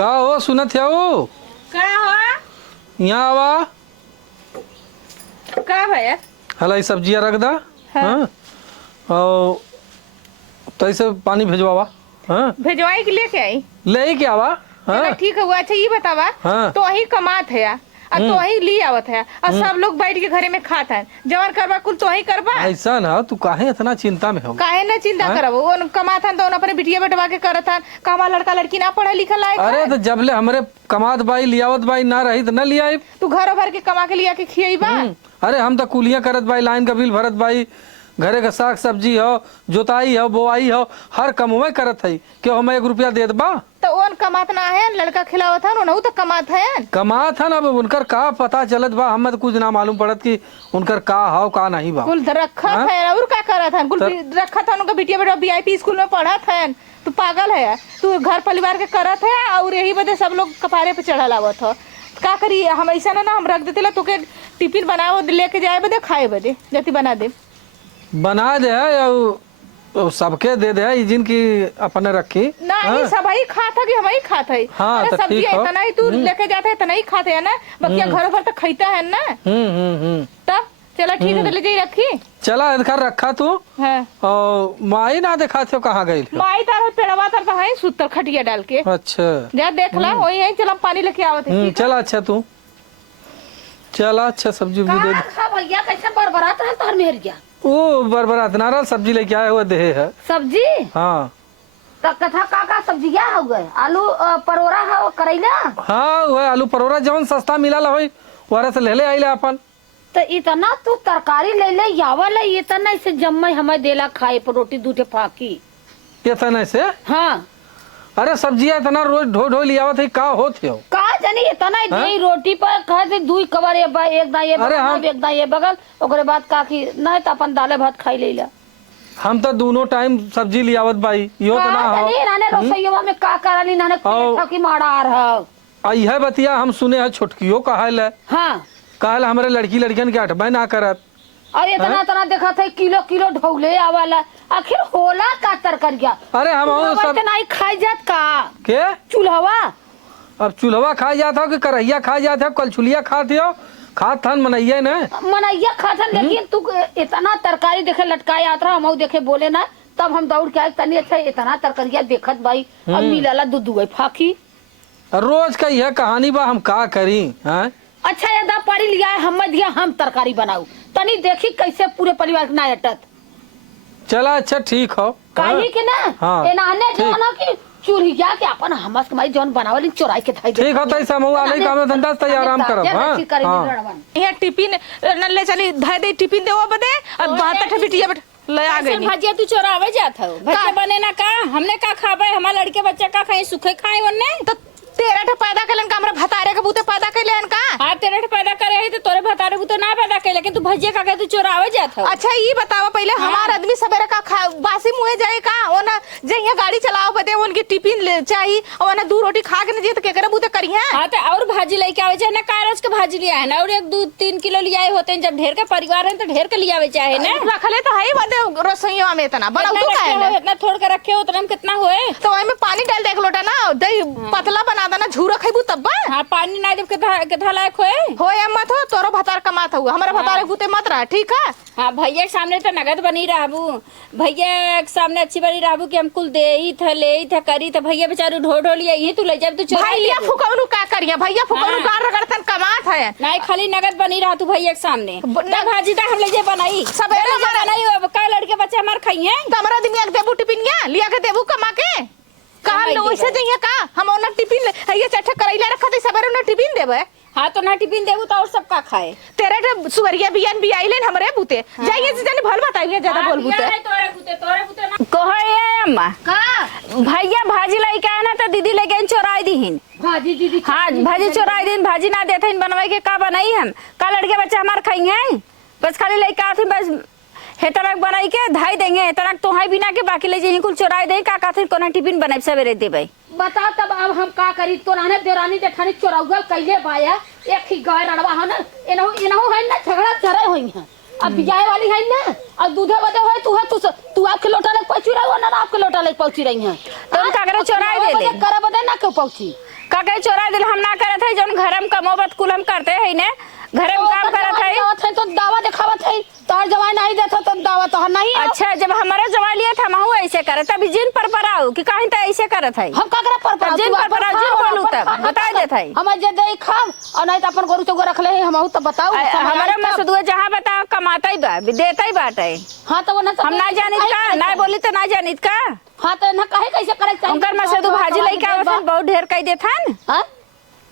का हो सुनत है वो का हो यहाँ आवा का भैया हलाई सब्जियां रख दा। हाँ और तैसे पानी भेजवावा। हाँ भेजवाई के लेके आई। ले के आवा। चला हाँ ठीक है हुआ। अच्छा ये बतावा हाँ। तो वही कमात है और तो वही ली आवत है और सब लोग बैठ के घरे में खात है जवन करवा कुल तो वही करवा। ऐसा ना तू काहे इतना चिंता में हो। काहे ना चिंता करब वो कमात हन तो अपने बिटिया बटवा के करत हन। कामा लड़का लड़की ना पढ़ा लिखा लायक अरे तो जबले हमरे कमात बाई लियावत बाई ना रही तो न लियाई। तू घर भर के कमा के लिया के खियबा। अरे हम तो कुलियां करत बाई लाइन का बिल भरत बाई घरे का साग सब्जी हो जोताई हो बोआई हो हर कमवे करत है क्यों हमें 1 रुपया दे दबा। तो ओन कमात ना है लड़का खिलावत हन ओनहु तो कमात है। कमात है ना अब उनकर का पता चलत बा हमें तो कुछ ना मालूम पड़त कि उनकर का हाव का नहीं बा। कुल रखत है और का करत हन कुल रखत हन उनका बिटिया बेटा वीआईपी स्कूल में पढ़त है। तू पागल है तू घर परिवार के करत है और यही वजह सब लोग कपारे पे चढ़ल आवत हो। का करी हम ऐसा ना हम रख देते ला तोके टिफिन बनाओ लेके जाए बदे खाए बदे जति बना दे बना दे और सबके दे दे जिनकी अपने रखी ना। ये सब ही खात है कि हम ही खात है। हाँ, अरे तो सब्जी ठीक हो। इतना ही तू लेके जाता है इतना ही खाते है ना बकिया घर भर तो खाईता है ना। तब चला ठीक है तो ले जाई रखी। चला इधर रखा तू। हाँ। और माई ना देखा थे कहाँ गई। माई तार पेड़वा तार तो है सुतर खटिया डाल के। अच्छा जा देख ला वही है चला पानी लेके आवत है। चला अच्छा तू चला अच्छा सब्जी भी दे दे। भैया कैसे बरबरात है तोहर मेहर गया वो बरबरात नारा सब्जी लेके आए हुए दे है। सब्जी हाँ तो कथा का सब्जी क्या हो गए आलू परोरा है करेला। हाँ वह आलू परोरा जवन सस्ता मिला हो वह से ले आइले अपन। तो इतना तू तरकारी ले ले यावल इतना से जम्मे हमें देला खाए पर रोटी दूठे फाकी इतने से। हाँ अरे सब्जियां इतना रोज ढो ढो लियावत है का होत है का जानी इतना दे रोटी पर खाते दुई कबर ये बा एक दाए बगल एक दाए बगल ओकरे बाद का की नहीं तो अपन दाले भात खाई लेला। हम तो दोनों टाइम सब्जी लियावत बाई यो तो ना हो। नाने रसोईवा में का करली नाने ठकी मारा आ रहा यह बतिया हम सुने है छोटकियो कहल है। हाँ कहल हमारे लड़की लड़कियन के हटबे ना करत और इतना तना देखा था किलो किलो ढोले आवाला आखिर होला का तरकर गया। अरे हम सब नहीं खाई जात का के चूल्हा अब चूल्हा खा जाता हो कि करहिया खा जाते हो कलछुलिया खाते हो खात थन मनैया न मनैया खाता लेकिन तू इतना तरकारी देखे लटकाए आता रहा हम देखे बोले ना तब हम दौड़ के आए तनी अच्छा इतना तरकारिया देखत भाई अब मिलाला दूध फाकी रोज का यह कहानी बा हम का करी है। अच्छा यदा पढ़ी लिया हम दिया हम तरकारी बनाऊ तनी देखी कैसे पूरे परिवार के ना अटत। चला अच्छा ठीक हो काहे के ना एनाने जो ना कि चूल्हिया के अपन हमस के माई जौन बनावली चोराई के थाई ठीक होता है समूह वाले काम धंधा से आराम करब। हां यहाँ टिफिन न ले चली धय दे टिफिन देवा बदे अब 72 बिटिया बट ले आ गई। भजिया तू चोरावे जात हो भजिया बने ना का हमने का खाबे हमारे लड़के बच्चा का खाए सुखे खाए वन्ने तो तेरा ठे पैदा कलन का हमरा भतारे के बूते पैदा कैलन का। हां तेरे ठे पैदा करे है तो तोरे भतारे बूते ना पैदा करे लेकिन तू भजिया का तू चोरावे जात हो। अच्छा ये बतावा पहले हमार आदमी सवेरे का बासी मुंह जाए का ओना जइया गाड़ी चलाओ बदे उनकी टिफिन ले चाहिए और ना 2 रोटी खा के न जे तो केकरे बूते करी है। हां तो और भाजी लेके आवे चाहे ना कारज के भाजी लिया है ना और 1-2-3 किलो लियाए होते हैं जब ढेर का परिवार है तो ढेर के लियावे चाहे ना रखले तो है बदे रसोईया में इतना बनाऊ तू का है इतना थोड़ के रखे हो उतना कितना होए तो ओए में पानी डाल दे एक लोटा ना दही पतला बना देना झूरा खइबू तब बा। हां पानी ना जब के लायक होए मत हो तोरो भतार कमात हुआ हमारा भतारे बूते मत रहा ठीक है। हाँ भैया के सामने तो नगद बनी रहबू भैया के सामने अच्छी बनी रहबू कि हम कुल दे ही थे ले ही थे करी तो भैया बेचारू ढो ढो लिया यही तू ले जा तू भैया फुकौनु का करिया भैया फुकौनु गार रगड़तन कमात है नहीं खाली नगद बनी रहा तू भैया के सामने ना भाजी ता हम ले जे बनाई सबेरे बनाई का लड़के बच्चे हमार खाई हैं तमरा दिन एक देबू टिफिन लिया के देबू कमा के कहा लो वैसे जइया का हम ओना टिफिन ये चट्ठा करैला रखत सबेरे ओना टिफिन देबे। हाँ तो ना टिफिन देबू तो और सब का खाए तेरे सुअरिया बियान भी आइलेन हमरे बूते जाइए से जाने भल बताइए ज्यादा बोल बूते तोरे बूते ना कहे अम्मा का भैया भाजी लेके आए ना तो दीदी लेके चोराई दीहिन भाजी दीदी हाँ भाजी चोराई दिन भाजी ना देते बनवाई के का बनाई हम का लड़के बच्चे हमारे खाई हैं बस खाली लेके आते बस हेतरक बनाई के धाई देंगे हेतरक तो हाई बिना के बाकी ले जाइए कुल चोराई दे का काथे कोना टिफिन बनाई सवेरे देबे बता तब अब हम का करी तोराने देरानी जेठानी चोराउगल कैले बाया एक ही गाय रड़वा हो ना एनहु है ना झगड़ा चरे होई है अब बियाह वाली है ना और दूधे बदे होए तू आपके लोटा लेके पहुंची रही हो ना आपके लोटा लेके पहुंची रही है तुम काकरे चोराई दे ले करे बदे ना क्यों पहुंची काकरे चोराई दे हम ना करत है जोन घर में कमोबत कुल हम करते है ने घर में काम करत है तो दावा दिखावत है तोहर जवाई नहीं देता तो दावा तो नहीं है। अच्छा जब हमारा जवाई लिया था हम ऐसे करे तब जिन पर पराऊ कि कहीं तो ऐसे करत है हम का करे पर जिन पर पराऊ जिन बोलू तब बता देत है हम जे दे खाम और नहीं तो अपन गोरु चोगो रख ले हम तो बताओ हमारा मसदुआ जहां बताओ कमाता ही बा देता ही बाटे। हां तो ना हम ना जानित का ना बोली तो ना जानित का हां तो ना कहे कैसे करे चाहिए उनकर मसदु भाजी लेके आवत बहुत ढेर कह देथन। हां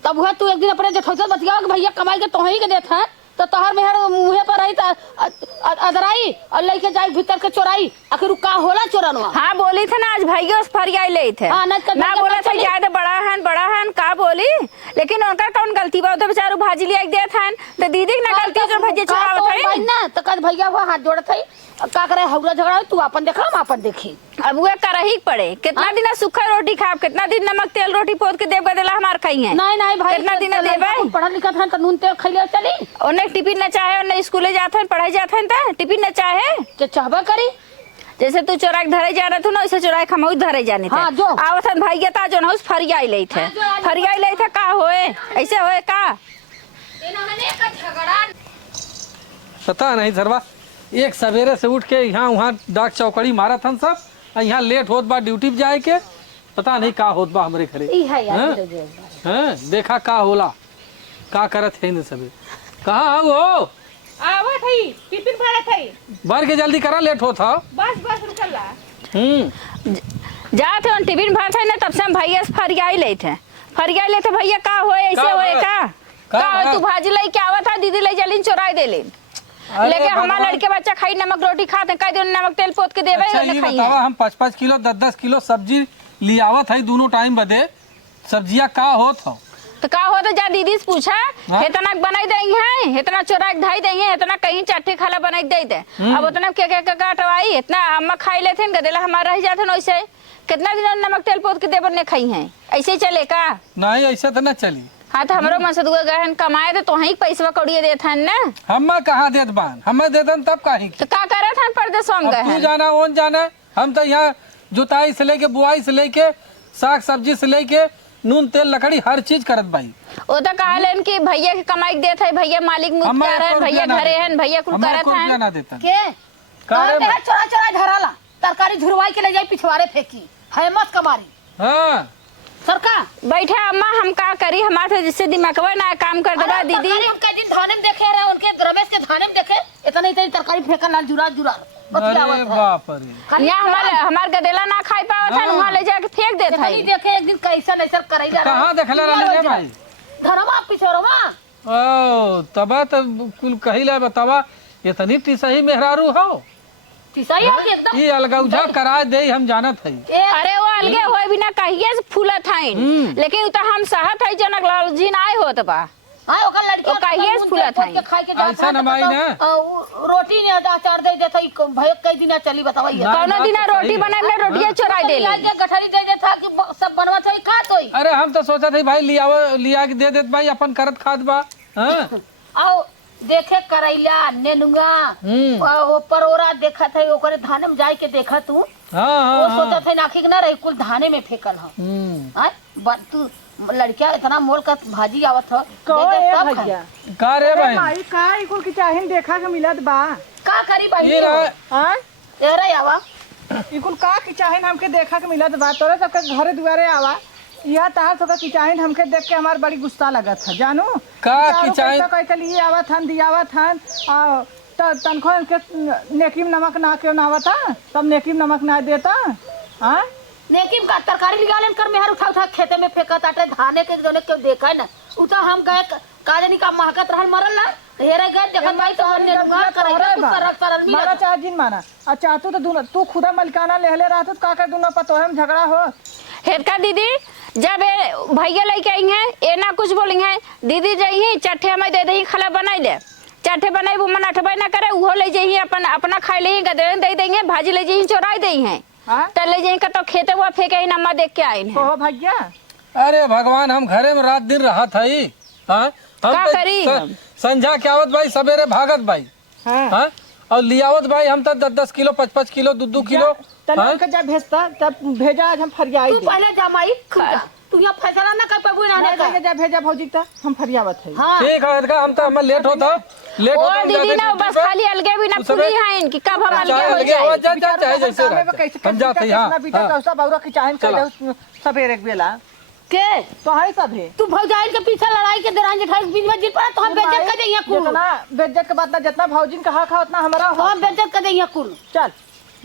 तब हुआ तू एक दिन अपने जेठौसा बतिया कि भैया कमाई के तोही के देथा तो तोहर मेहर मुंहे पर रही अदराई और लेके जाई भीतर के चोराई आखिर का होला चोरनवा। हाँ बोली थे ना आज भाइयों से फरियाई ले थे हाँ, ना बोला था ज्यादा बड़ा है का बोली लेकिन उनका कौन गलती बा बेचारू भाजी लिया दे था तो दीदी ना गलती जो भैया चुरावत है ना तो कद भैया वो हाथ जोड़त है का करे हौला झगड़ा तू अपन देखा हम अपन देखी अब वो करही पड़े कितना दिन सूखा रोटी खाब कितना दिन नमक तेल रोटी पोत के देव बदला हमार खाई है नहीं भाई कितना दिन देवे पढ़ा लिखा था तो नून तेल खइले चली उन्हें टिफिन न चाहे उन्हें स्कूले जाते हैं पढ़ाई जाते हैं तो टिफिन न चाहे तो चाहबा करी जैसे तू चोरा के धरे जाना तू ना वैसे चोरा के हम धरे जाने थे। हाँ, जो आवत भाई ता जो ना उस फरियाई ले थे फरियाई ले थे का होए ऐसे होए का पता नहीं सरवा एक सवेरे से उठ के यहाँ वहाँ डाक चौकड़ी मारा था सब और यहाँ लेट होत बा ड्यूटी पे जाए के पता नहीं का होत बा हमरे घरे ई है यार हैं देखा का होला का करत है न सबे कहाँ हो आवत है टिफिन भरत है भर के जल्दी करा लेट होत हो बस रुकला जात हैं टिफिन भर थे ना तब से हम भैया से फरियाई ले थे भैया का होए ऐसे होए का तू भाजी ले के आवत था दीदी ले जल्दी चोराई दे ले लेके हमारे लड़के बच्चा खाई नमक रोटी खाते कई दिन नमक तेल पोत के देवे अच्छा ये बतावा हम 5-5 किलो 10-10 किलो सब्जी लियावत है दोनों टाइम बदे सब्जियां का होत हो तो का हो तो जा दीदी से पूछा इतना बनाई देंगे हैं इतना चोरा के ढाई देंगे इतना कहीं चाटे खाला बनाई दे दे अब उतना क्या काटवाई इतना हम खाई लेते हैं गदेला हमारा रह जाते वैसे कितना दिन नमक तेल पोत के देवर ने खाई है ऐसे चले का नहीं ऐसे तो न चली। हाँ तो हमारो मसदुआ गहन कमाए तो ही पैसा कौड़िए देथन ना हम कहाँ देत बान हम देतन तब काहे तो का करत हन परदेसों में तू गहन जाना ओन जाना हम तो यहाँ जुताई से लेके बुआई से लेके साग सब्जी से लेके नून तेल लकड़ी हर चीज करत भाई वो तो कहलन कि भैया के कमाई देत है भैया मालिक मुख्तार है भैया घरे हैं भैया कुल करत हैं के करे तेरा चोरा धराला तरकारी झुरवाई के ले जाई पिछवाड़े फेंकी है मत कमारी हां सरका बैठे अम्मा हम का करी हमारे जिससे दिमागवा ना काम कर देगा दीदी उनके दिन धाने में देखे रहे उनके रमेश के धाने में देखे इतनी तरकारी फेंकल लाल जुरा अरे बाप रे यहाँ हमार गदेला ना खाई पावत है वहां ले जाके फेंक देत है देखे एक दिन कैसा नैसर करई जा कहां देखला रहले भाई धरवा पिछोरवा ओ तबा त कुल कहिला बतावा इतनी टिसही मेहरारू हो टिसही हो एकदम ये अलगौझा करा दे हम जानत है अरे वो अलगे होए बिना कहिए से फूलत है लेकिन उ त हम सहत है जनक लाल जी ना होत बा हां ओकर लड़की कहिए से फूलत है खाई के जा ऐसा न भाई ना रोटी ने अचार दे देता भय कई दिन चली बतावा ये कौनो दिन रोटी बनाए में रोटियां चुरा दे ले गठरी दे देता कि सब बनवा चाहिए का तोई अरे हम तो सोचा थे भाई लिया के दे देत भाई अपन करत खाद बा हां आओ देखे करैला नेनुआ वो परोरा देखा थे ओकरे धाने में जाई के देखा तू हां वो सोचा थे नाखी ना रही कुल धाने में फेकल ह तू लड़किया इतना मोल का भाजी आवत ह भैया का रे भाई माई का इकुल की चाहिन देखा के मिलत बा का करी भाई ये रहा हां ए रे आवा इकुल का की चाहिन हमके देखा के मिलत बा तोरे सबके घरे दुआरे आवा यह तार सबके की चाहिन हमके देख के हमार बड़ी गुस्सा लगत है जानू का की चाहिन कह के लिए आवत हन दियावत हन आ तनखो के नेकीम नमक ना क्यों ना आवता तब नेकीम नमक ना देता हां नेकीम का तरकारी लिगालन कर मेहर उठा खेते में फेंकत आटे धाने के जोने के देखा ना उ तो हम गए काजनी का महकत रहल मरल ना हेरे गए देखत भाई तो हमने दुकान करे तू सरक सरल मिल मारा चार दिन माना अच्छा तो तू खुदा मलकाना लेहले रहत का कर दुनो पतोहे में झगड़ा हो हेरका दीदी जब भैया लेके आई हैं ए ना कुछ बोलेंगे दीदी जाइए चट्ठे हमें दे दही खला बनाई दे चट्ठे बनाई वो मन अठबे ना करे वो ले जाइए अपन अपना खाई ले गदे दे देंगे भाजी ले जाइए चोराई दई हैं तल ले जाइए तो खेते हुआ फेंके नम्मा देख के आए ओ भैया अरे भगवान हम घरे में रात दिन रहा था ही हां का करी संझा के आवत भाई सवेरे भागत भाई हाँ। हाँ और लियावत भाई हम तो 10-10 किलो 5-5 किलो 2-2 किलो तब हाँ? उनका जब भेजता तब भेजा आज हम फरियाई तू दे पहले जमाई तू यहाँ फैसला ना कर पाबू ना नहीं जब भेजा भौजी तक हम फरियावत है हाँ ठीक है इनका हम तो हम लेट होता और दीदी ना बस खाली अलगे भी ना खुली है इनकी कब हम अलगे हो अलगे हो जाए जा चाहे जैसे हम जाते हैं हाँ बेटा हाँ। कौसा बौरा की चाहन चला। कर सवेरे एक बेला के तो है सब है तू भौजाइल के पीछे लड़ाई के दौरान जेठाई के बीच में जित पड़ा तो हम बेइज्जत कर देंगे कुल जितना बेइज्जत के बाद ना जितना भौजिन का हक है उतना हमारा तो हो हम बेइज्जत कर देंगे कुल चल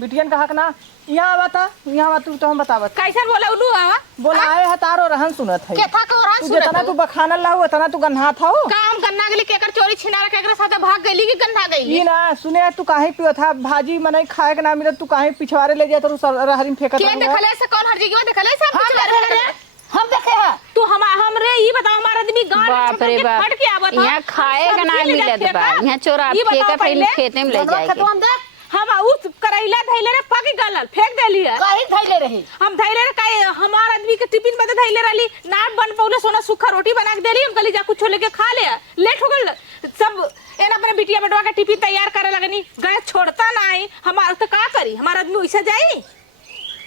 बिटियन का हक ना यहाँ आवता यहाँ आवा तू तो हम बतावत कैसन बोला उलू आवा बोला आए है तारो रहन सुनत है के था को रहा तू जितना तू बखानल ला उतना तू गन्हा था हो काम करना के लिए केकर चोरी छिनारा केकर साथे भाग गईली कि गन्ना गई ये ना सुने तू काहे पियो था भाजी मने खाए के ना मिलत तू काहे पिछवाड़े ले जात तू रहरी में फेंकत के रहुआ। देखले से कौन हर जगह देखले से हम देखे रे हम देखे हैं तू हमरे ई बताओ हमारा आदमी गांव बाप रे बाप फट के आवत यहाँ खाए का ना मिलत बा यहाँ चोरा फेंका फिर खेते में ले मनवा जाए खेतो हम देख हम उस करैला धैले रे पक गलल फेंक देली है कहीं थैले रही हम धैले रे काहे हमार आदमी के टिफिन में धैले रहली ना बन पौले सोना सूखा रोटी बना के देली हम कहली जा कुछ लेके खा ले लेट हो गल सब एन अपने बिटिया बेटवा के टिफिन तैयार करे लगनी गए छोड़ता नहीं हमार तो का करी हमार आदमी वैसे जाई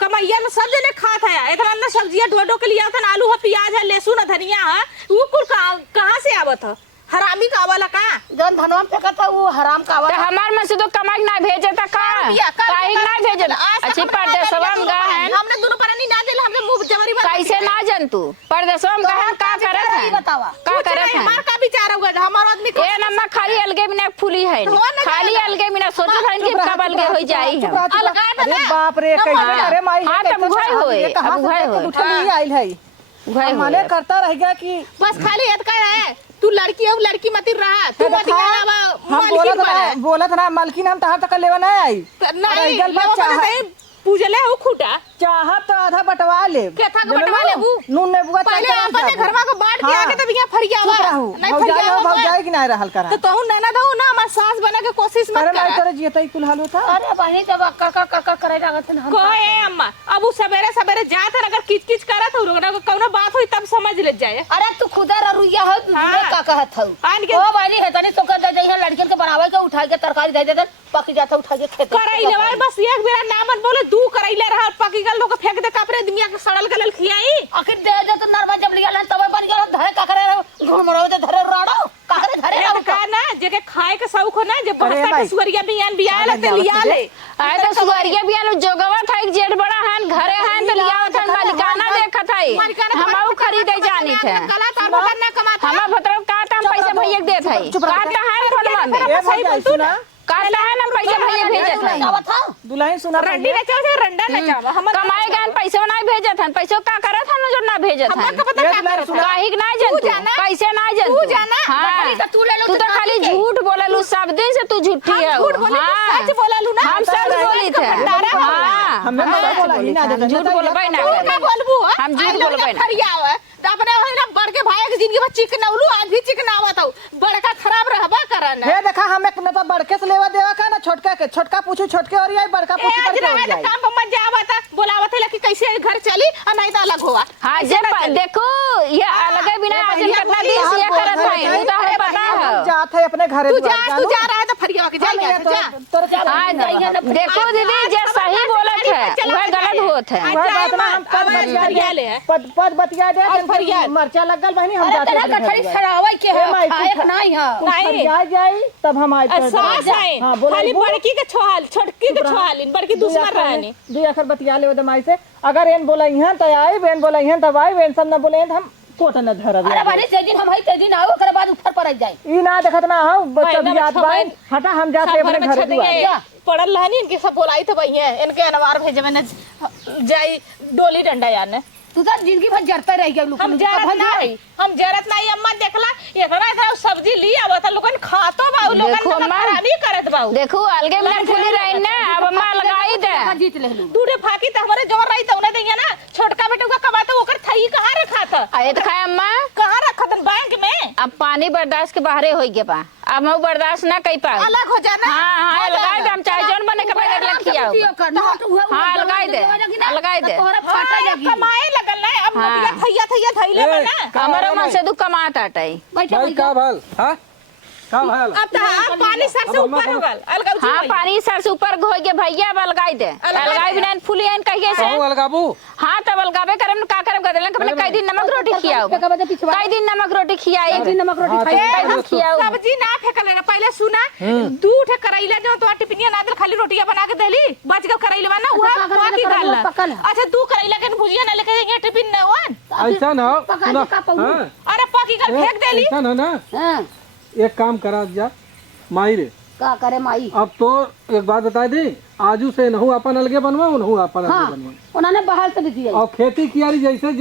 कमैया में सब जने खात है इतना अंदर सब्जियां डोडो के लिए था आलू है प्याज है लहसुन है धनिया है वो कुल कहां से आवत है हरामी का वाला का जन धनवा में फेंका था वो हराम का तो आवाज हमार में से तो कमाई ना भेजे था का काहे ना भेजे अच्छी परदेसवा में गा है हमने दोनों परानी ना दिल हमने मुंह जमरी बन कैसे ना जन तू परदेसवा में गा है का करत है बतावा का करत है हमार का विचार होगा हमार आदमी ए नम्मा खाली अलगे बिना फूली है खाली अलगे बिना सोचो था कि कब अलगे हो जाई चुप हम रह, चुप रह। अलगा अरे ना। बाप रे कैसे अरे माई हाँ, कैसे तब उघाई चाहत होए, है, कहाँ अब से उघाई लेके होए। उठल नहीं आइल है भाई माने करता रह गया कि बस खाली याद कर है तू लड़की अब लड़की मत रहा तू मत हम बोलत ना मालकिन हम तहां तक लेवा नहीं आई नहीं गल बात चाह पूजले हो खूटा चाहत तो आधा बटवा ले के था के बटवा लेबू नून ने बुआ पहले अपने घरवा को बांट के आके तब यहाँ फरियावा नहीं फरियावा भौजाई कि नहीं रहल करा तो कहूं नैना दो ना हमार सास बने के कोशिश मत अरे कर नहीं तोरे जियत कुल हाल होता अरे बहनी जब कर करे लागत है हम कहे अम्मा अब वो सवेरे सवेरे जात है अगर किच किच करत हो लोग ना कोनो बात होई तब समझ ले जाए अरे तू खुदा रुइया है हाँ। का कहत हऊ आन के ओ बहनी है तनी तो कर दे जइहा लड़कियन के बनावे के उठा के तरकारी दे दे पक जाता उठा के खेत करैले भाई बस एक बेरा नामत बोले तू करैले रहा पकी गल लोग फेंक दे कापरे दुनिया के सड़ल गलल खियाई आखिर दे दे तो नरवा जब लिया तब बन गया धरे का करे घुमरो दे धरे राड़ो का करे धरे ये का ना जेके खाए के शौक हो ना जे बहता के भाई। सुअरिया बियान बिया ले ते लिया ले आए तो सुअरिया बियान जोगवा था एक जेठ बड़ा है घरे है तो लिया था मालिकाना देखत है हम खरीदे जानी थे गला तार बगन ना कमाता हमार भतरो का हम पैसे भैया देत है चुप रह। का है फोनमा में ए भौजाई सुना का है ना पैसे भैया भेजत है बतावा था दुल्हन सुना रंडी ने चाहे रंडा ने चाहे हम कमाए गन पैसे ना भेजत है पैसे का करत है जो ना भेजत है हमका पता ये क्या दुल्हन करत सुना। काहे ना जन तू जाना? कैसे ना जन तू जाना? हां तो तू ले लो तू तो खाली झूठ बोललू सब दिन से तू झूठी है झूठ बोली सच बोललू ना हम सच बोली थे हां हमें तो बोला ही ना हम झूठ बोलबै ना तू करे। का बोलबू हम झूठ बोलबै ना। फरियावा तो अपने होइना बड़ के भाई के जिंदगी में चिकनौलू आज भी चिकनावत हो बड़का खराब रहबा करन हे देखा हमें न तो बड़के से लेवा देवा का ना छोटका के छोटका पूछू छोटके और आई बड़का पूछू आज बड़के और रहा आई काम पर मत जावत बोलावत है कि कैसे घर चली और नहीं तो अलग हुआ हाँ जब देखो ये अलग बिना आज कितना दिन से ये करत है तो हमें पता है जात है अपने घरे तू द्वार, जा जानो? रहा है तो फरिया के हम ये जा जा तोरे के हाँ जाइए ना देखो दीदी जे सही बोलत है वह गलत होत है वह बात ना हम पद फरिया ले पद बतिया दे और फरिया। मरचा लगल बहनी हम अरे जाते तेरा अपने कठड़ी घर छड़ावे के ए है माई, खाए तू नहीं है तू फरिया जाई तब हम आई तोरे सास घर। है हाँ बोला खाली बड़की के छोहाल छोटकी के छोहाल बड़की दुश्मन रहने दू अखर बतिया ले दमाई से अगर एन बोला यहाँ तो आई बेन बोला यहाँ तब आई बेन सब न बोले तो हम कोट न धर अरे बहनी जे दिन हम है ते दिन आओ ओकरे बाद ऊपर पर जाई ई ना देखत ना हो बच्चा भाई, भी याद ना बाई हटा हम जाते अपने घर द्वार पड़ल रहनी इनके सब बोलाई तो भैया इनके अनवार भेजबे न जाई डोली डंडा याने तू तो जिंदगी भर जरते रह गया लोग हम जरत नहीं हम जरत नहीं अम्मा देखला इतना इतना सब्जी ली आवत लोगन खातो बाऊ लोगन देखो नमक अम्मा। खराबी करत बाऊ देखो अलगे बिना फूली रही ना अब अम्मा लगाई दे जीत ले लू तू रे फाकी त हमरे जोर रही त उन्हें देंगे ना छोटका बेटे का कमाता ओकर थई कहां रखा था आए तो खाए अम्मा कहां रखा था बैंक में अब पानी बर्दाश्त के बाहरे होई के बा अब हम बर्दाश्त ना कई पाए अलग हो जाना हाँ हाँ लगाई दे हम चाहे जौन बने के बाद लग खियाओ हाँ लगाई दे लगाई दे तोहरा फाटा जागी कमाए लगल ना अब हाँ। मटिया थैया थैया थैले ए, बना का हमारा भाई? मन से दू कमात आटाई बैठा भाई का भाल हाँ का भयल अब तो पानी सर से ऊपर हो गल अलगाऊ जी हाँ भैया। पानी सर से ऊपर हो गया भैया अब अलगाई दे अलगाई बिना फुली आइन कहिए से कहूं अलगाबू हाँ तब अलगावे करम का करम कर देलन अपने कई दिन नमक रोटी खियाओ कई दिन नमक रोटी खियाए दिन नमक रोटी खाए कई दिन खियाओ सब्जी ना फेंकल ना पहले सुना दू ठे करैला जो तो टिफिनिया ना दे खाली रोटियां बना के देली बच गल करैला ना हुआ की गाल अच्छा तू करैला के भुजिया ना लेके जाएंगे टिफिन ना वन ऐसा ना सुना हाँ, अरे पकी गल फेंक देली ऐसा ना एक काम करा जा माई रे का करे माई अब तो एक बात बता दी आजू से नहू अपन अलगे बनवाओ नहू अपन अलगे बनवाओ उन्होंने बहाल से दिया और खेती कियारी जैसे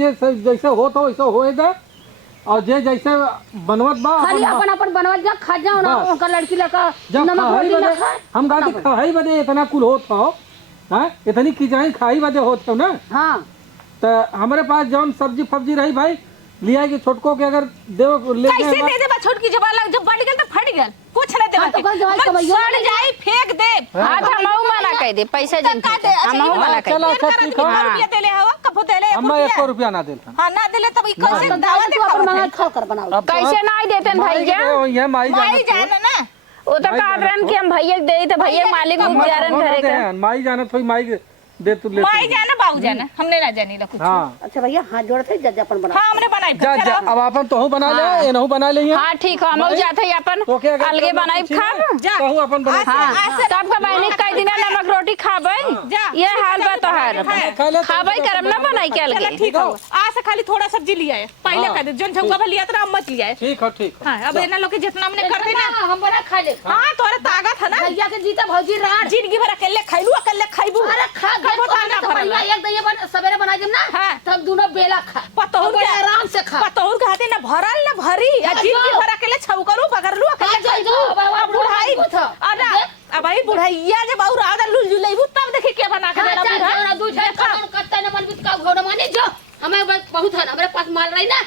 जैसे हो तो वैसे होए दे और जे जैसे बनवत बा खाली अपन अपन बनवा जा खा जाओ ना बस। उनका लड़की लगा जब नमक खाई रोटी ना बदे खाए हम गाती खाई बदे इतना कुल होत हो हाँ इतनी खिंचाई खाई बदे होत हो ना हाँ तो हमारे पास जौन सब्जी फब्जी रही भाई लिया कि छोटको के अगर देव ले कैसे दे दे बा छोट की जब लग जब बढ़ गल तो फट गल कुछ ना दे हाँ, तो कल जवाई कमाइयो सड़ जाई फेंक दे हाँ तो हमहू मना कह दे पैसा जिन हमहू मना कह चलो अच्छा ठीक है रुपया देले हवा कबो देले हम 1 रुपया ना देता हां ना देले तब ई कैसे दावा तू अपन मंगा खा कर बनाओ कैसे ना देते भैया ये माई माई जानत जान ना वो तो कहा रहन कि हम भैया दे तो भैया मालिक उजारन घरे का माई जानत होई माई दे तू ले माई जाना बाबू जाना हमने ना जानी ला कुछ हाँ अच्छा भैया हाथ जोड़ते जज अपन बना हां हमने बनाई जा जा अब अपन तोहू बना ले एनहू बना ले हाँ ठीक है हमहू जाते ही अपन तो क्या अलगे बनाई खाब कहूं अपन बना हाँ तब का बहनी कई दिन नमक रोटी खाबै ये हाल बा तोहार खाबै करम ना बनाई के अलगे ठीक हो आज से खाली थोड़ा सब्जी लिया है पहले का जन झुका लिया तो अब मत लिया है ठीक है ठीक है हां अब इतना लोग के जितना हमने करते ना हम बना खा ले हां तोरा ताकत है ना भैया के जीता भौजी रात जिंदगी भर अकेले खाइलू अकेले खाइबू अरे खा गए कबो ताना तो भरल भैया एक दही सवेरे बना देम ना हाँ। तब दोनों बेला खा पतौर बड़े आराम से खा पतौर कहते ना भरल ना भरी आ जिंदगी भर अकेले छौकरू पकड़लू अकेले जाई जो, अब बुढ़ाई बुढ़ा अरे अब भाई बुढ़ाइया जब और आधा लुल जुलैबू तब देखी के बना के देला बुढ़ा दूध है कत्ता न मन बित का घोड़ा माने जो हमें बहुत है ना मेरे पास माल रही ना